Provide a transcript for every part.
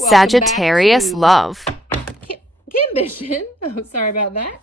right, Sagittarius love. Kimbition. Oh, sorry about that.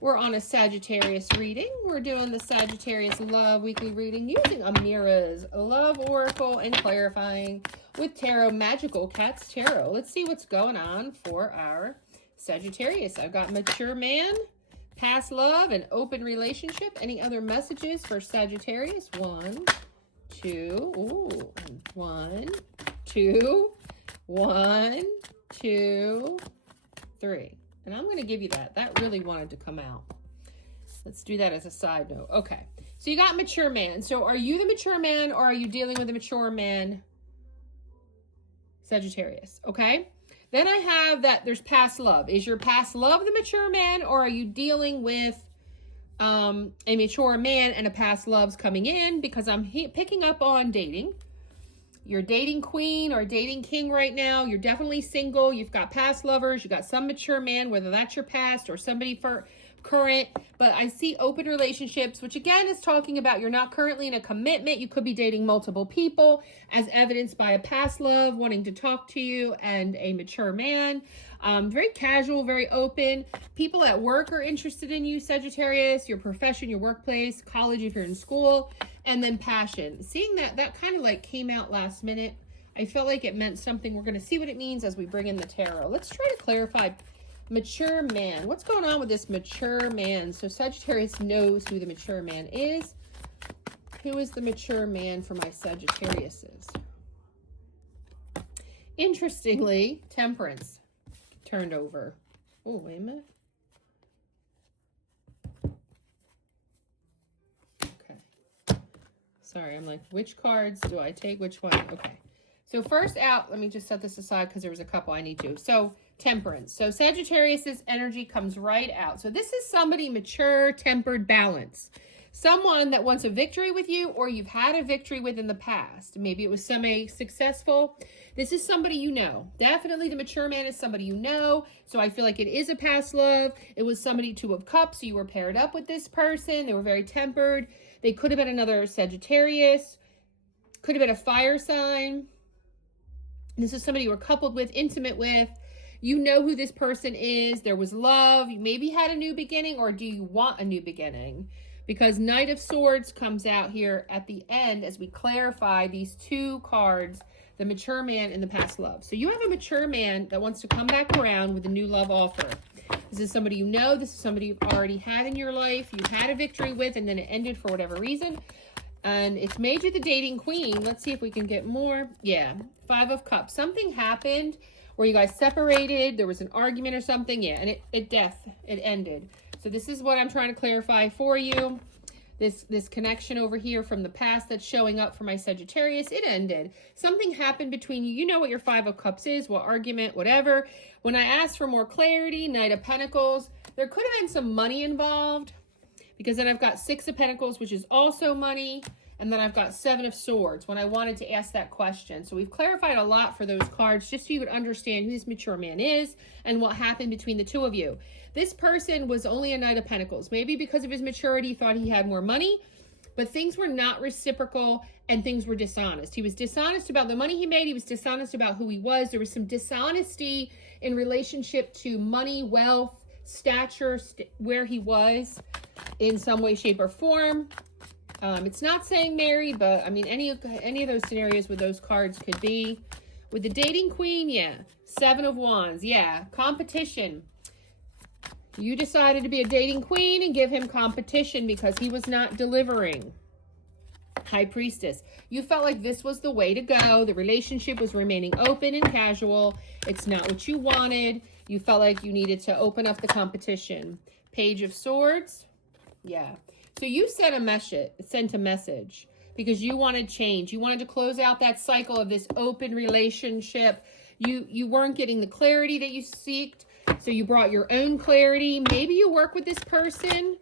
We're on a Sagittarius reading. We're doing the Sagittarius Love weekly reading using Amira's Love Oracle and clarifying with Tarot Magical Cats Tarot. Let's see what's going on for our Sagittarius. I've got mature man, past love, and open relationship. Any other messages for Sagittarius? 1, 2, ooh, 1, 2, 1, 2, 3. And I'm going to give you that. That really wanted to come out. Let's do that as a side note. Okay. So you got mature man. So are you the mature man or are you dealing with a mature man? Sagittarius. Okay. Then I have that there's past love. Is your past love the mature man or are you dealing with a mature man and a past love's coming in? Because I'm picking up on dating. You're dating queen or dating king right now. You're definitely single. You've got past lovers. You've got some mature man, whether that's your past or somebody for current. But I see open relationships, which again is talking about you're not currently in a commitment. You could be dating multiple people as evidenced by a past love wanting to talk to you and a mature man. Very casual, very open. People at work are interested in you, Sagittarius, your profession, your workplace, college if you're in school. And then passion. Seeing that kind of like came out last minute. I felt like it meant something. We're going to see what it means as we bring in the tarot. Let's try to clarify mature man. What's going on with this mature man? So Sagittarius knows who the mature man is. Who is the mature man for my Sagittariuses? Interestingly, Temperance turned over. Oh, wait a minute. Sorry, I'm like, which cards do I take? Which one? Okay. So first out, let me just set this aside because there was a couple I need to. So Temperance. So Sagittarius's energy comes right out. So this is somebody mature, tempered, balanced. Someone that wants a victory with you or you've had a victory with in the past. Maybe it was successful. This is somebody you know. Definitely the mature man is somebody you know. So I feel like it is a past love. It was somebody 2 of Cups. So you were paired up with this person. They were very tempered. They could have been another Sagittarius. Could have been a fire sign. This is somebody you were coupled with, intimate with. You know who this person is. There was love. You maybe had a new beginning, or do you want a new beginning? Because Knight of Swords comes out here at the end as we clarify these 2 cards, the mature man and the past love. So you have a mature man that wants to come back around with a new love offer. This is somebody you know. This is somebody you've already had in your life. You had a victory with, and then it ended for whatever reason. And it's made you the dating queen. Let's see if we can get more. Yeah, 5 of Cups. Something happened where you guys separated. There was an argument or something. Yeah, and it ended. So this is what I'm trying to clarify for you. This connection over here from the past that's showing up for my Sagittarius, it ended. Something happened between you. You know what your 5 of Cups is, what argument, whatever. When I asked for more clarity, Knight of Pentacles, there could have been some money involved because then I've got 6 of Pentacles, which is also money. And then I've got 7 of Swords when I wanted to ask that question. So we've clarified a lot for those cards just so you would understand who this mature man is and what happened between the 2 of you. This person was only a Knight of Pentacles. Maybe because of his maturity, thought he had more money, but things were not reciprocal and things were dishonest. He was dishonest about the money he made. He was dishonest about who he was. There was some dishonesty in relationship to money, wealth, stature, where he was in some way, shape, or form. It's not saying married, but I mean, any of those scenarios with those cards could be. With the dating queen, yeah. 7 of Wands, yeah. Competition. You decided to be a dating queen and give him competition because he was not delivering. High Priestess. You felt like this was the way to go. The relationship was remaining open and casual. It's not what you wanted. You felt like you needed to open up the competition. Page of Swords. Yeah. So you sent a message because you wanted change. You wanted to close out that cycle of this open relationship. You weren't getting the clarity that you seeked. So you brought your own clarity. Maybe you work with this person.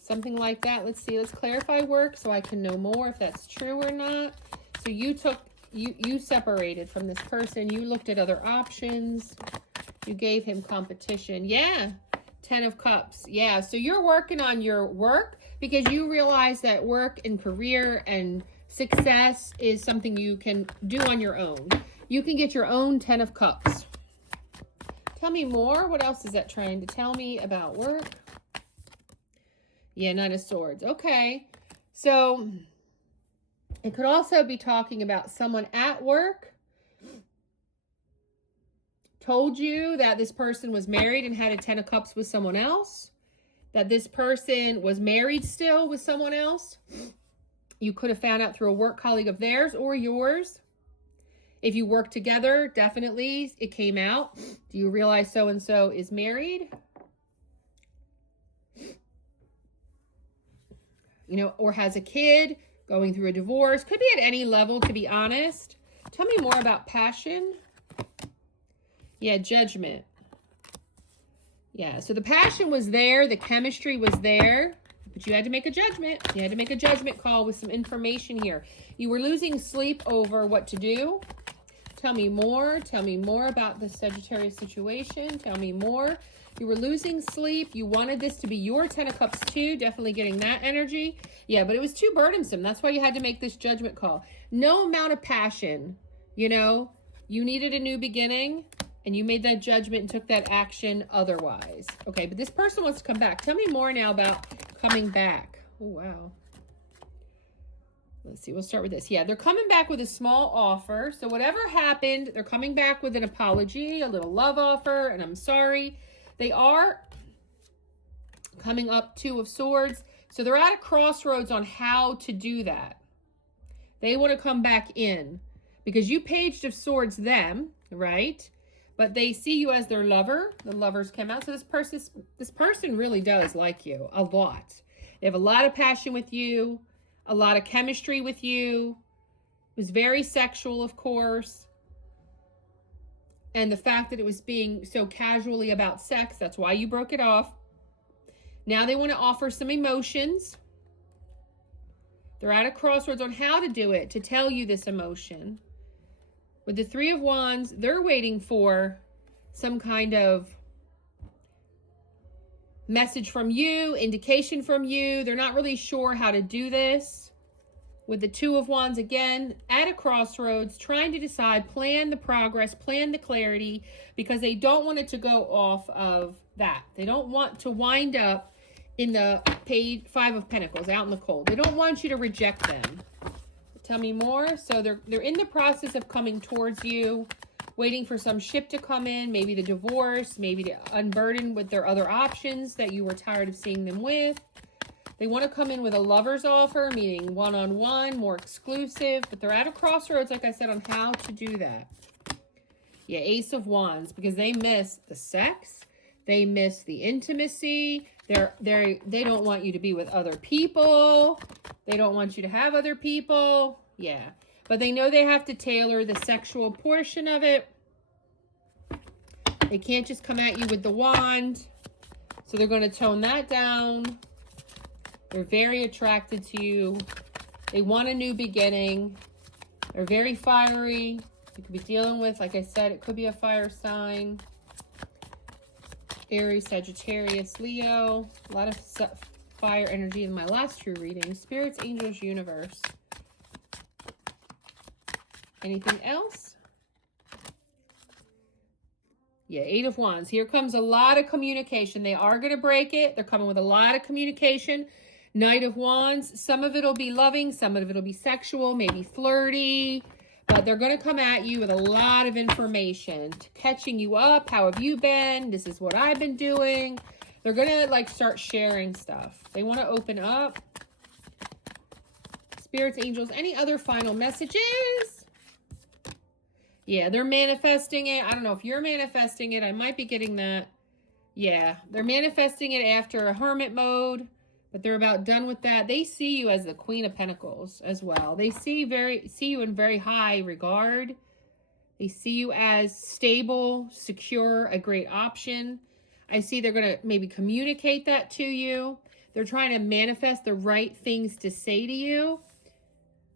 Something like that. Let's see. Let's clarify work so I can know more if that's true or not. So you separated from this person. You looked at other options. You gave him competition. Yeah. 10 of Cups. Yeah. So you're working on your work because you realize that work and career and success is something you can do on your own. You can get your own 10 of Cups. Tell me more. What else is that trying to tell me about work? Yeah, Knight of Swords. Okay. So it could also be talking about someone at work told you that this person was married and had a 10 of Cups with someone else. That this person was married still with someone else. You could have found out through a work colleague of theirs or yours. If you work together, definitely it came out. Do you realize so-and-so is married? You know, or has a kid, going through a divorce. Could be at any level, to be honest. Tell me more about passion. Yeah, Judgment. Yeah, so the passion was there. The chemistry was there. But you had to make a judgment. You had to make a judgment call with some information here. You were losing sleep over what to do. Tell me more. Tell me more about the Sagittarius situation. Tell me more. You were losing sleep. You wanted this to be your 10 of Cups too. Definitely getting that energy. Yeah, but it was too burdensome. That's why you had to make this judgment call. No amount of passion. You know, you needed a new beginning. And you made that judgment and took that action otherwise. Okay, but this person wants to come back. Tell me more now about coming back. Oh, wow. Let's see. We'll start with this. Yeah, they're coming back with a small offer. So whatever happened, they're coming back with an apology, a little love offer, and I'm sorry. They are coming up 2 of Swords. So they're at a crossroads on how to do that. They want to come back in because you Page of Swords them, right? But they see you as their lover. The lovers came out. So this person really does like you a lot. They have a lot of passion with you, a lot of chemistry with you. It was very sexual, of course. And the fact that it was being so casually about sex, that's why you broke it off. Now they want to offer some emotions. They're at a crossroads on how to do it, to tell you this emotion. With the 3 of Wands, they're waiting for some kind of message from you, indication from you. They're not really sure how to do this. With the 2 of Wands, again, at a crossroads, trying to decide, plan the progress, plan the clarity, because they don't want it to go off of that. They don't want to wind up in the 5 of Pentacles, out in the cold. They don't want you to reject them. Tell me more. So they're in the process of coming towards you, waiting for some ship to come in, maybe the divorce, maybe to unburden with their other options that you were tired of seeing them with. They want to come in with a lover's offer, meaning one-on-one, more exclusive, but they're at a crossroads, like I said, on how to do that. Yeah, Ace of Wands, because they miss the sex, they miss the intimacy. They don't want you to be with other people. They don't want you to have other people. Yeah. But they know they have to tailor the sexual portion of it. They can't just come at you with the wand. So they're going to tone that down. They're very attracted to you. They want a new beginning. They're very fiery. You could be dealing with, like I said, it could be a fire sign. Aries, Sagittarius, Leo. A lot of fire energy in my last 2 readings. Spirits, angels, universe. Anything else? Yeah, 8 of Wands. Here comes a lot of communication. They are going to break it. They're coming with a lot of communication. Knight of Wands. Some of it will be loving. Some of it will be sexual, maybe flirty. But they're going to come at you with a lot of information, catching you up. How have you been? This is what I've been doing. They're going to like start sharing stuff. They want to open up. Spirits, angels, any other final messages? Yeah, they're manifesting it. I don't know if you're manifesting it. I might be getting that. Yeah, they're manifesting it after a hermit mode. But they're about done with that. They see you as the Queen of Pentacles as well. They see you in very high regard. They see you as stable, secure, a great option. I see they're going to maybe communicate that to you. They're trying to manifest the right things to say to you.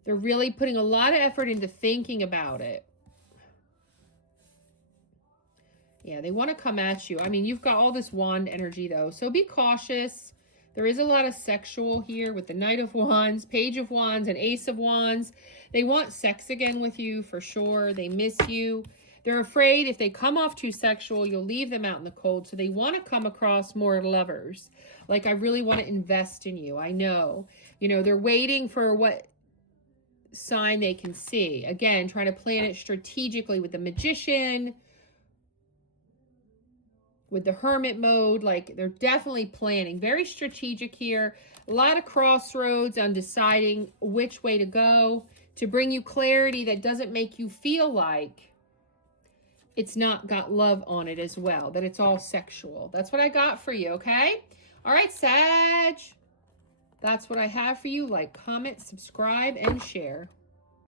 They're really putting a lot of effort into thinking about it. Yeah, they want to come at you. I mean, you've got all this wand energy though, so be cautious. There is a lot of sexual here with the Knight of Wands, Page of Wands, and Ace of Wands. They want sex again with you for sure. They miss you. They're afraid if they come off too sexual, you'll leave them out in the cold. So they want to come across more lovers. Like, I really want to invest in you. I know. You know, they're waiting for what sign they can see. Again, trying to plan it strategically with the Magician, with the Hermit mode. Like, they're definitely planning. Very strategic here. A lot of crossroads on deciding which way to go to bring you clarity that doesn't make you feel like it's not got love on it as well, that it's all sexual. That's what I got for you, okay? All right, Sag. That's what I have for you. Like, comment, subscribe, and share.